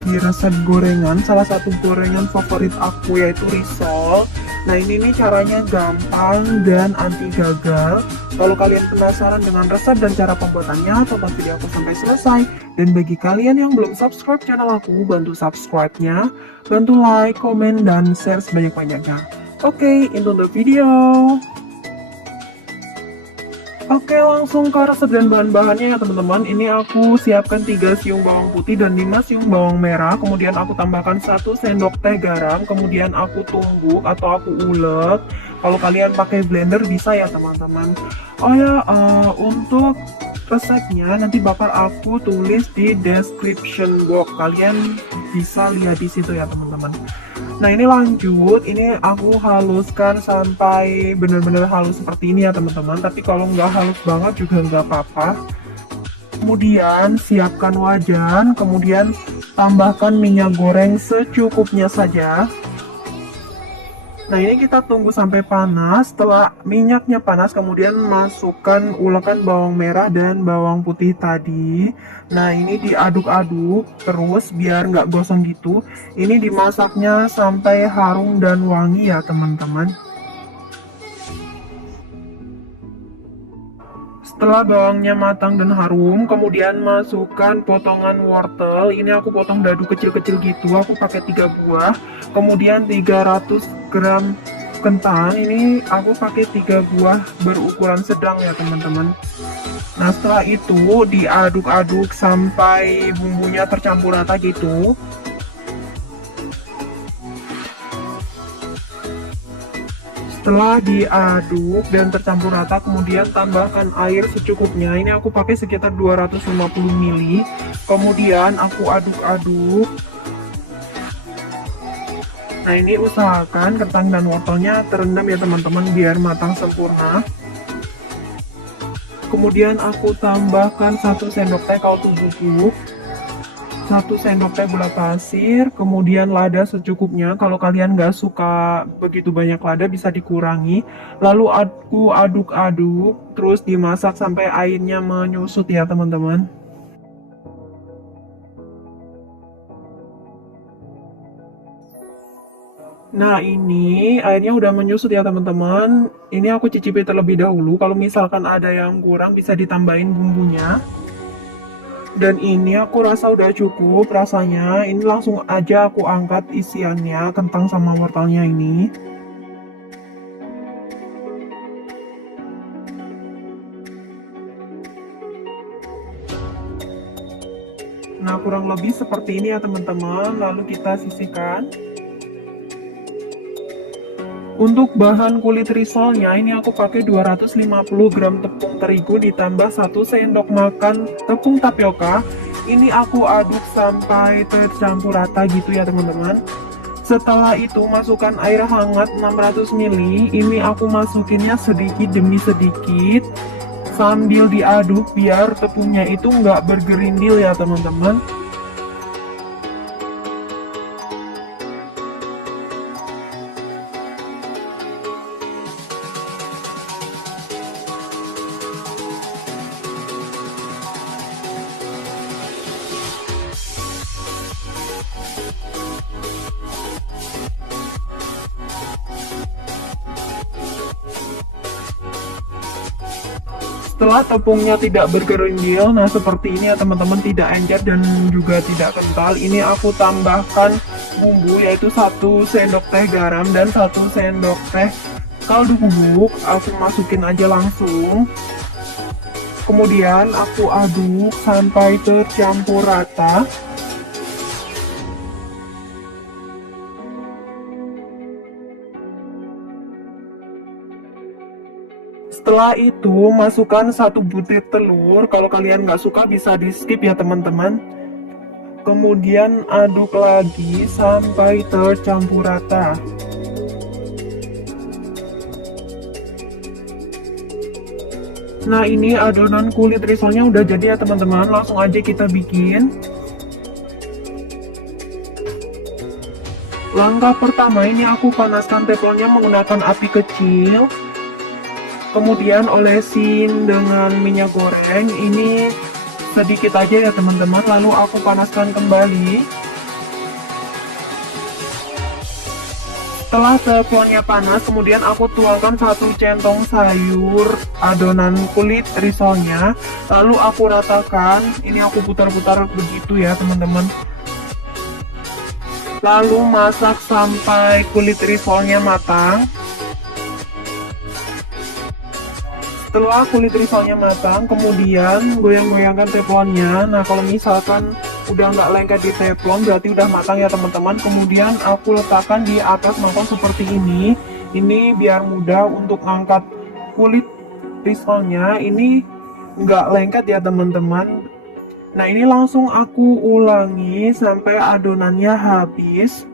Di resep gorengan, salah satu gorengan favorit aku yaitu risol. Nah ini nih caranya gampang dan anti gagal. Kalau kalian penasaran dengan resep dan cara pembuatannya, tonton video aku sampai selesai. Dan bagi kalian yang belum subscribe channel aku, bantu subscribe-nya, bantu like, komen, dan share sebanyak-banyaknya. Oke, into the video. Oke, langsung ke resep dan bahan-bahannya ya teman-teman. Ini aku siapkan 3 siung bawang putih dan 5 siung bawang merah. Kemudian aku tambahkan 1 sendok teh garam. Kemudian aku tumbuk atau aku ulek. Kalau kalian pakai blender bisa ya teman-teman. Oh ya, untuk resepnya nanti bakal aku tulis di description box. Kalian bisa lihat di situ ya teman-teman. Nah ini lanjut, ini aku haluskan sampai benar-benar halus seperti ini ya teman-teman. Tapi kalau nggak halus banget juga nggak apa-apa. Kemudian siapkan wajan, kemudian tambahkan minyak goreng secukupnya saja. Nah ini kita tunggu sampai panas. Setelah minyaknya panas, kemudian masukkan ulekan bawang merah dan bawang putih tadi. Nah ini diaduk-aduk terus biar nggak gosong gitu. Ini dimasaknya sampai harum dan wangi ya teman-teman. Setelah bawangnya matang dan harum, kemudian masukkan potongan wortel. Ini aku potong dadu kecil-kecil gitu, aku pakai 3 buah. Kemudian 300 gram kentang, ini aku pakai 3 buah berukuran sedang ya teman-teman. Nah setelah itu diaduk-aduk sampai bumbunya tercampur rata gitu. Setelah diaduk dan tercampur rata, kemudian tambahkan air secukupnya. Ini aku pakai sekitar 250 ml. Kemudian aku aduk-aduk. Nah ini usahakan kentang dan wortelnya terendam ya teman-teman biar matang sempurna. Kemudian aku tambahkan 1 sendok teh kaldu bubuk, 1 sendok teh gula pasir, kemudian lada secukupnya. Kalau kalian nggak suka begitu banyak lada bisa dikurangi. Lalu aku aduk-aduk, terus dimasak sampai airnya menyusut ya teman-teman. Nah ini airnya udah menyusut ya teman-teman. Ini aku cicipi terlebih dahulu. Kalau misalkan ada yang kurang bisa ditambahin bumbunya. Dan ini aku rasa udah cukup rasanya. Ini langsung aja aku angkat isiannya, kentang sama wortelnya ini. Nah kurang lebih seperti ini ya teman-teman. Lalu kita sisihkan. Untuk bahan kulit risolnya ini aku pakai 250 gram tepung terigu ditambah 1 sendok makan tepung tapioka. Ini aku aduk sampai tercampur rata gitu ya teman-teman. Setelah itu masukkan air hangat 600 ml. Ini aku masukinnya sedikit demi sedikit sambil diaduk biar tepungnya itu nggak bergerindil ya teman-teman. Setelah tepungnya tidak bergerindil, nah seperti ini ya teman-teman, tidak encer dan juga tidak kental. Ini aku tambahkan bumbu yaitu 1 sendok teh garam dan 1 sendok teh kaldu bubuk. Aku masukin aja langsung. Kemudian aku aduk sampai tercampur rata. Setelah itu masukkan 1 butir telur. Kalau kalian nggak suka bisa di skip ya teman-teman. Kemudian aduk lagi sampai tercampur rata. Nah ini adonan kulit risolnya udah jadi ya teman-teman. Langsung aja kita bikin. Langkah pertama ini aku panaskan teflonnya menggunakan api kecil. Kemudian olesin dengan minyak goreng. Ini sedikit aja ya teman-teman. Lalu aku panaskan kembali. Setelah teflonnya panas, kemudian aku tuangkan 1 centong sayur adonan kulit risolnya, lalu aku ratakan. Ini aku putar-putar begitu ya teman-teman. Lalu masak sampai kulit risolnya matang. Setelah kulit risolnya matang, kemudian goyang-goyangkan teflonnya. Nah, kalau misalkan udah nggak lengket di teflon, berarti udah matang ya teman-teman. Kemudian aku letakkan di atas mangkok seperti ini. Ini biar mudah untuk ngangkat kulit risolnya. Ini nggak lengket ya teman-teman. Nah, ini langsung aku ulangi sampai adonannya habis.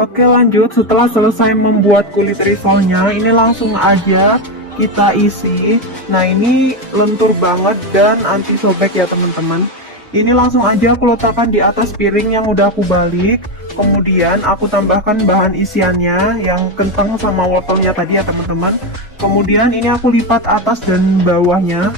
Oke, lanjut. Setelah selesai membuat kulit risolnya, ini langsung aja kita isi. Nah, ini lentur banget dan anti sobek ya teman-teman. Ini langsung aja aku letakkan di atas piring yang udah aku balik. Kemudian aku tambahkan bahan isiannya yang kentang sama wortelnya tadi ya teman-teman. Kemudian ini aku lipat atas dan bawahnya,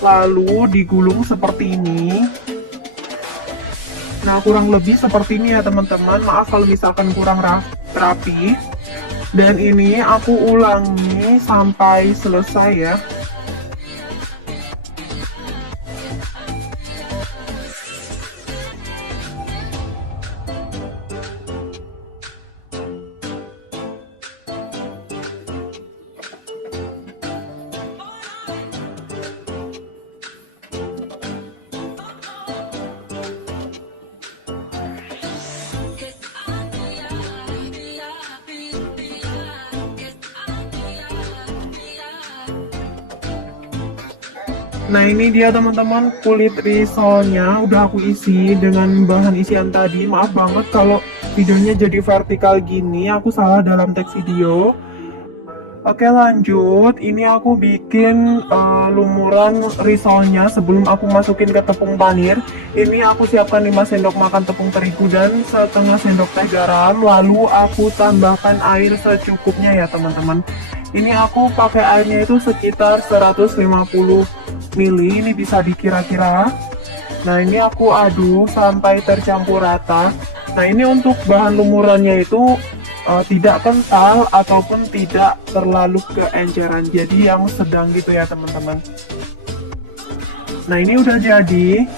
lalu digulung seperti ini. Nah, kurang lebih seperti ini ya teman-teman. Maaf kalau misalkan kurang rapi. Dan ini aku ulangi sampai selesai ya. Nah, ini dia teman-teman kulit risolnya udah aku isi dengan bahan isian tadi. Maaf banget kalau videonya jadi vertikal gini, aku salah dalam teks video. Oke, lanjut. Ini aku bikin lumuran risolnya sebelum aku masukin ke tepung panir. Ini aku siapkan 5 sendok makan tepung terigu dan setengah sendok teh garam. Lalu aku tambahkan air secukupnya ya teman-teman. Ini aku pakai airnya itu sekitar 150 ml. Ini bisa dikira-kira. Nah, ini aku aduk sampai tercampur rata. Nah, ini untuk bahan lumurannya itu tidak kental ataupun tidak terlalu keenceran, jadi yang sedang gitu ya teman-teman. Nah, ini udah jadi.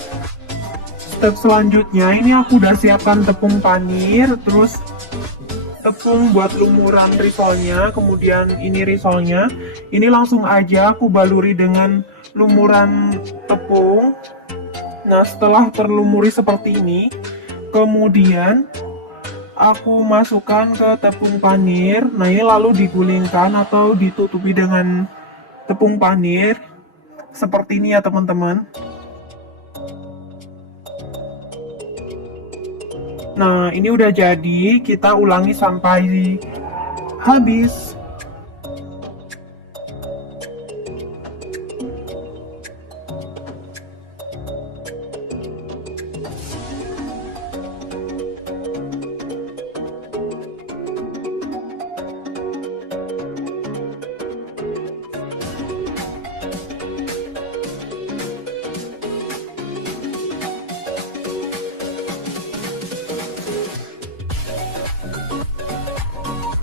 Step selanjutnya ini aku udah siapkan tepung panir, terus tepung buat lumuran risolnya, kemudian ini risolnya. Ini langsung aja aku baluri dengan lumuran tepung. Nah, setelah terlumuri seperti ini, kemudian aku masukkan ke tepung panir. Nah, ini lalu digulingkan atau ditutupi dengan tepung panir seperti ini ya teman-teman. Nah, ini udah jadi. Kita ulangi sampai habis.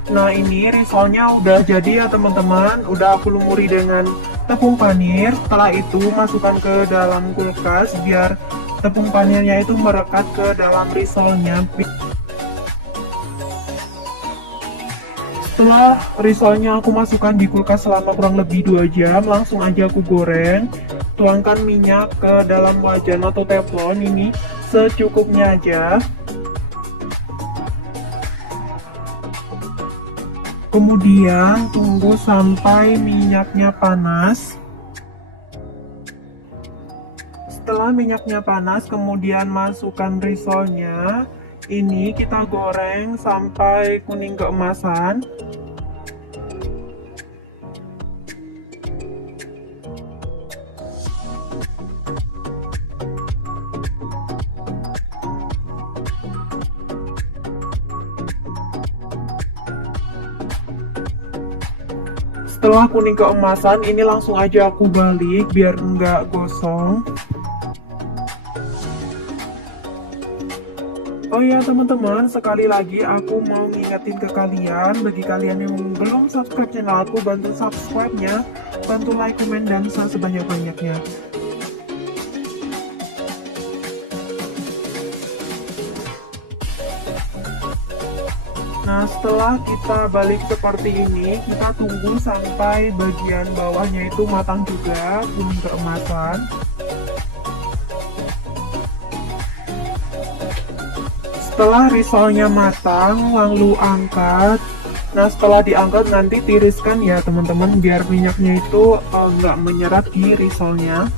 Nah, ini risolnya udah jadi ya teman-teman. Udah aku lumuri dengan tepung panir. Setelah itu masukkan ke dalam kulkas biar tepung panirnya itu merekat ke dalam risolnya. Setelah risolnya aku masukkan di kulkas selama kurang lebih 2 jam, langsung aja aku goreng. Tuangkan minyak ke dalam wajan atau teflon ini secukupnya aja. Kemudian tunggu sampai minyaknya panas. Setelah minyaknya panas, kemudian masukkan risolnya. Ini kita goreng sampai kuning keemasan. Setelah kuning keemasan, ini langsung aja aku balik biar nggak gosong. Oh ya teman-teman, sekali lagi aku mau ngingetin ke kalian, bagi kalian yang belum subscribe channel aku, bantu subscribe-nya, bantu like, komen, dan share sebanyak-banyaknya. Nah, setelah kita balik seperti ini, kita tunggu sampai bagian bawahnya itu matang juga, kuning keemasan. Setelah risolnya matang, lalu angkat. Nah, setelah diangkat nanti tiriskan ya teman-teman, biar minyaknya itu nggak menyerap di risolnya.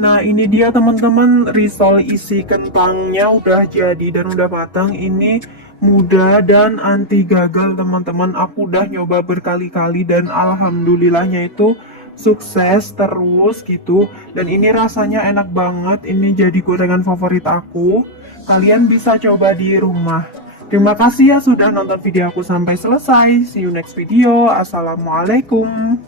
Nah, ini dia teman-teman, risol isi kentangnya udah jadi dan udah matang. Ini mudah dan anti gagal teman-teman. Aku udah nyoba berkali-kali dan alhamdulillahnya itu sukses terus gitu. Dan ini rasanya enak banget. Ini jadi gorengan favorit aku. Kalian bisa coba di rumah. Terima kasih ya sudah nonton video aku sampai selesai. See you next video. Assalamualaikum.